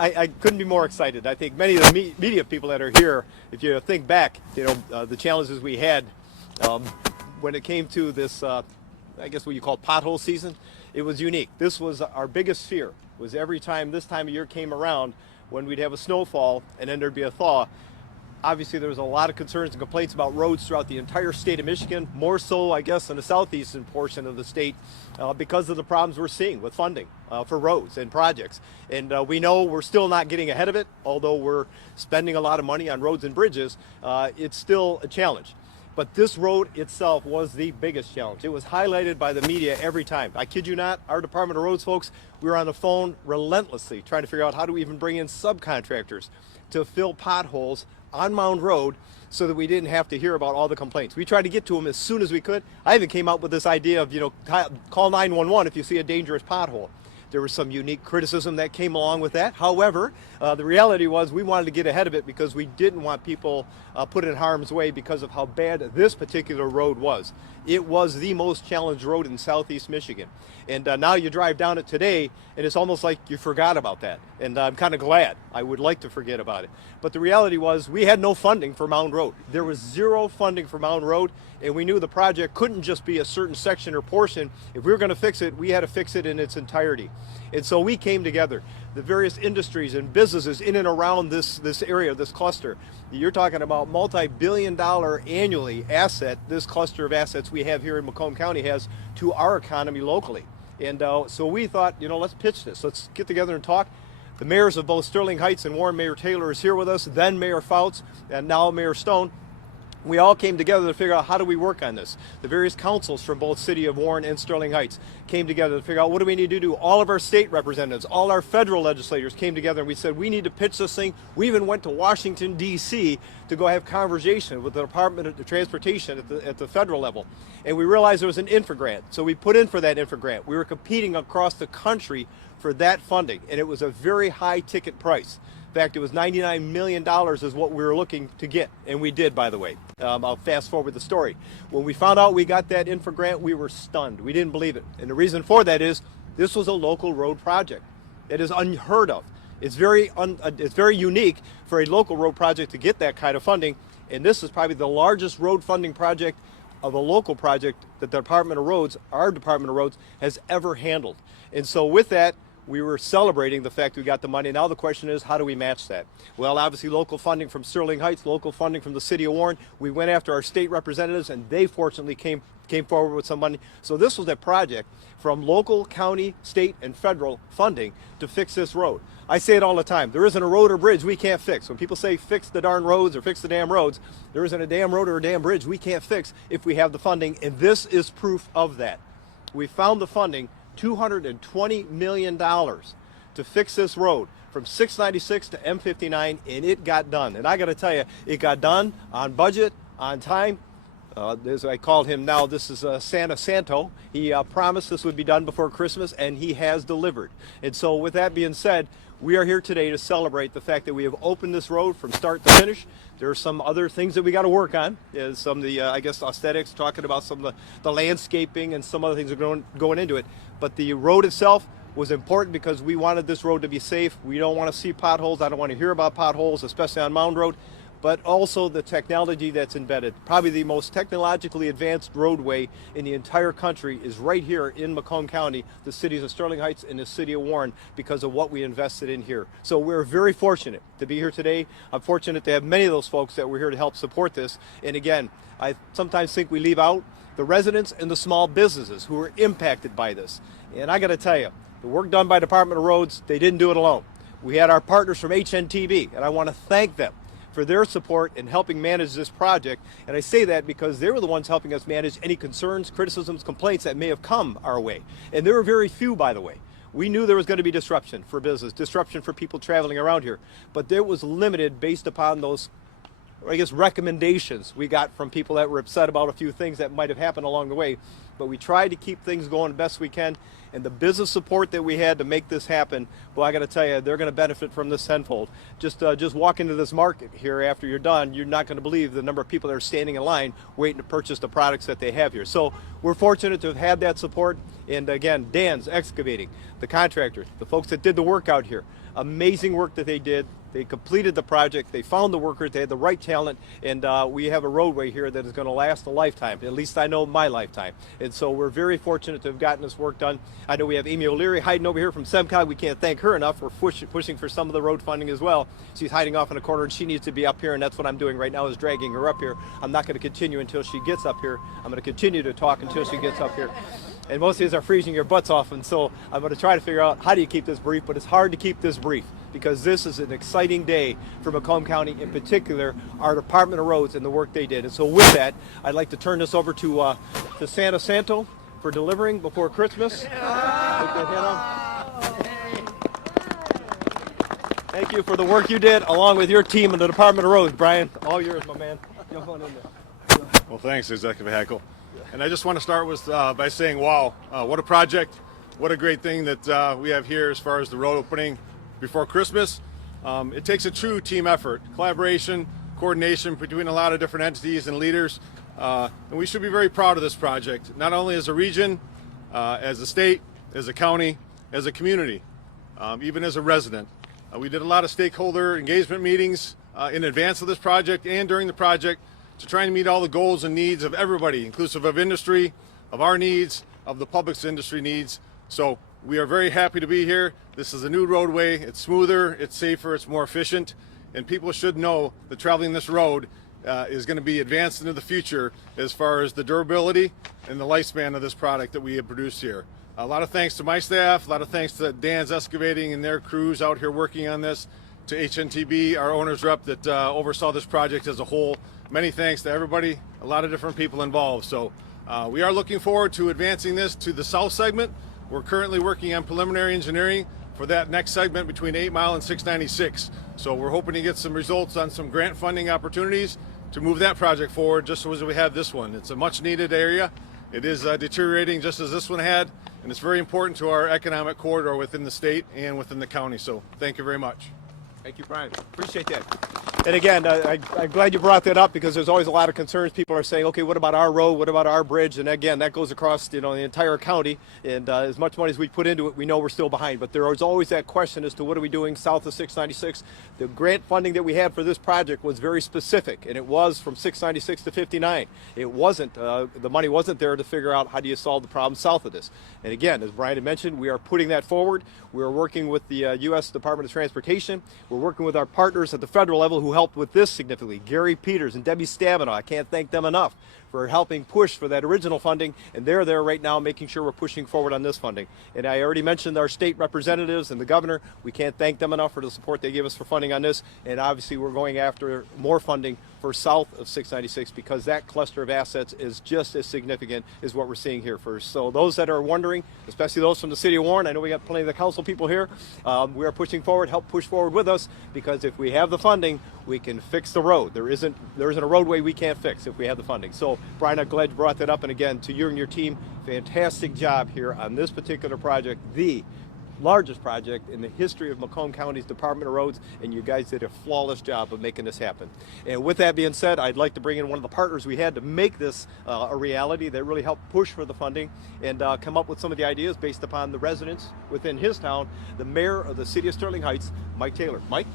I couldn't be more excited. I think many of the media people that are here, if you think back, the challenges we had when it came to this, I guess what you call pothole season, it was unique. This was our biggest fear, was every time this time of year came around when we'd have a snowfall and then there'd be a thaw. Obviously, there was a lot of concerns and complaints about roads throughout the entire state of Michigan, more so, I guess, in the southeastern portion of the state because of the problems we're seeing with funding for roads and projects. And we know we're still not getting ahead of it, although we're spending a lot of money on roads and bridges. It's still a challenge. But this road itself was the biggest challenge. It was highlighted by the media every time. I kid you not, our Department of Roads folks, we were on the phone relentlessly trying to figure out how do we even bring in subcontractors to fill potholes on Mound Road so that we didn't have to hear about all the complaints. We tried to get to them as soon as we could. I even came up with this idea of, call 911 if you see a dangerous pothole. There was some unique criticism that came along with that. However, the reality was we wanted to get ahead of it because we didn't want people put in harm's way because of how bad this particular road was. It was the most challenged road in southeast Michigan. And now you drive down it today and it's almost like you forgot about that. And I'm kind of glad. I would like to forget about it. But the reality was we had no funding for Mound Road. There was zero funding for Mound Road, and we knew the project couldn't just be a certain section or portion. If we were going to fix it, we had to fix it in its entirety. And so we came together, the various industries and businesses in and around this area, this cluster. You're talking about multi-billion-dollar annually asset, this cluster of assets we have here in Macomb County has to our economy locally. And so we thought, let's pitch this. Let's get together and talk. The mayors of both Sterling Heights and Warren, Mayor Taylor is here with us, then Mayor Fouts, and now Mayor Stone. We all came together to figure out how do we work on this. The various councils from both City of Warren and Sterling Heights came together to figure out what do we need to do. All of our state representatives, all our federal legislators came together and we said we need to pitch this thing. We even went to Washington, D.C. to go have conversation with the Department of Transportation at the federal level. And we realized there was an infra grant. So we put in for that infra grant. We were competing across the country for that funding, and it was a very high ticket price. In fact, it was $99 million is what we were looking to get, and we did, by the way. I'll fast forward the story. When we found out we got that infra grant, we were stunned. We didn't believe it. And the reason for that is this was a local road project. It is unheard of. It's very unique for a local road project to get that kind of funding, and this is probably the largest road funding project of a local project that the Department of Roads, our Department of Roads, has ever handled. And so with that, we were celebrating the fact we got the money. Now the question is, how do we match that? Well, obviously local funding from Sterling Heights, local funding from the City of Warren. We went after our state representatives, and they fortunately came forward with some money. So this was a project from local, county, state, and federal funding to fix this road. I say it all the time. There isn't a road or bridge we can't fix. When people say fix the darn roads or fix the damn roads, there isn't a damn road or a damn bridge we can't fix if we have the funding, and this is proof of that. We found the funding, $220 million to fix this road from 696 to M59, and it got done. And I got to tell you, it got done on budget, on time. As I called him now, this is Santa Santo. He promised this would be done before Christmas, and he has delivered. And so with that being said, we are here today to celebrate the fact that we have opened this road from start to finish. There are some other things that we got to work on. Some of the, I guess, aesthetics, talking about some of the landscaping and some other things that are going into it. But the road itself was important because we wanted this road to be safe. We don't want to see potholes. I don't want to hear about potholes, especially on Mound Road. But also the technology that's embedded. Probably the most technologically advanced roadway in the entire country is right here in Macomb County, the cities of Sterling Heights and the City of Warren, because of what we invested in here. So we're very fortunate to be here today. I'm fortunate to have many of those folks that were here to help support this. And again, I sometimes think we leave out the residents and the small businesses who are impacted by this. And I got to tell you, the work done by Department of Roads, they didn't do it alone. We had our partners from HNTV, and I want to thank them for their support in helping manage this project. And I say that because they were the ones helping us manage any concerns, criticisms, complaints that may have come our way. And there were very few, by the way. We knew there was going to be disruption for business, disruption for people traveling around here, but there was limited based upon those I guess, recommendations we got from people that were upset about a few things that might have happened along the way. But we tried to keep things going the best we can. And the business support that we had to make this happen, well, I got to tell you, they're going to benefit from this tenfold. Just walk into this market here after you're done, you're not going to believe the number of people that are standing in line waiting to purchase the products that they have here. So we're fortunate to have had that support. And again, Dan's Excavating, the contractors, the folks that did the work out here, amazing work that they did. They completed the project, they found the workers, they had the right talent, and we have a roadway here that is going to last a lifetime, at least I know my lifetime. And so we're very fortunate to have gotten this work done. I know we have Amy O'Leary hiding over here from SEMCOG. We can't thank her enough. We're pushing for some of the road funding as well. She's hiding off in a corner and she needs to be up here, and that's what I'm doing right now, is dragging her up here. I'm not going to continue until she gets up here. I'm going to continue to talk until she gets up here. And most of these are freezing your butts off, and so I'm going to try to figure out how do you keep this brief, but it's hard to keep this brief because this is an exciting day for Macomb County, in particular our Department of Roads and the work they did. And so with that, I'd like to turn this over to Santa Santo for delivering before Christmas. Take that hat off. Thank you for the work you did, along with your team in the Department of Roads. Brian, all yours, my man. Jump on in there. Well, thanks, Executive Hackle. And I just want to start with by saying, wow, what a project, what a great thing that we have here as far as the road opening before Christmas. It takes a true team effort, collaboration, coordination between a lot of different entities and leaders, and we should be very proud of this project, not only as a region, as a state, as a county, as a community, even as a resident. We did a lot of stakeholder engagement meetings in advance of this project and during the project, to try and meet all the goals and needs of everybody, inclusive of industry, of our needs, of the public's industry needs. So we are very happy to be here. This is a new roadway. It's smoother, it's safer, it's more efficient, and people should know that traveling this road is going to be advanced into the future as far as the durability and the lifespan of this product that we have produced here. A lot of thanks to my staff, a lot of thanks to Dan's Excavating and their crews out here working on this, to HNTB, our owner's rep that oversaw this project as a whole. Many thanks to everybody, a lot of different people involved. So we are looking forward to advancing this to the south segment. We're currently working on preliminary engineering for that next segment between 8 Mile and 696. So we're hoping to get some results on some grant funding opportunities to move that project forward, just as we have this one. It's a much needed area. It is deteriorating just as this one had, and it's very important to our economic corridor within the state and within the county. So thank you very much. Thank you, Brian. Appreciate that. And again, I'm glad you brought that up, because there's always a lot of concerns. People are saying, okay, what about our road? What about our bridge? And again, that goes across, the entire county. And as much money as we put into it, we know we're still behind. But there is always that question as to what are we doing south of 696. The grant funding that we had for this project was very specific, and it was from 696 to 59. It wasn't, the money wasn't there to figure out how do you solve the problem south of this. And again, as Brian had mentioned, we are putting that forward. We are working with the U.S. Department of Transportation. We're working with our partners at the federal level who helped with this significantly. Gary Peters and Debbie Stabenow, I can't thank them enough for helping push for that original funding, and they're there right now making sure we're pushing forward on this funding. And I already mentioned our state representatives and the governor. We can't thank them enough for the support they give us for funding on this, and obviously we're going after more funding for south of 696, because that cluster of assets is just as significant as what we're seeing here first. So those that are wondering, especially those from the city of Warren, I know we got plenty of the council people here, we are pushing forward. Help push forward with us, because if we have the funding, we can fix the road. There isn't a roadway we can't fix if we have the funding. So Brian, I'm glad you brought that up, and again, to you and your team, fantastic job here on this particular project, the largest project in the history of Macomb County's Department of Roads, and you guys did a flawless job of making this happen. And with that being said, I'd like to bring in one of the partners we had to make this a reality, that really helped push for the funding and come up with some of the ideas based upon the residents within his town, the mayor of the city of Sterling Heights, Mike Taylor. Mike?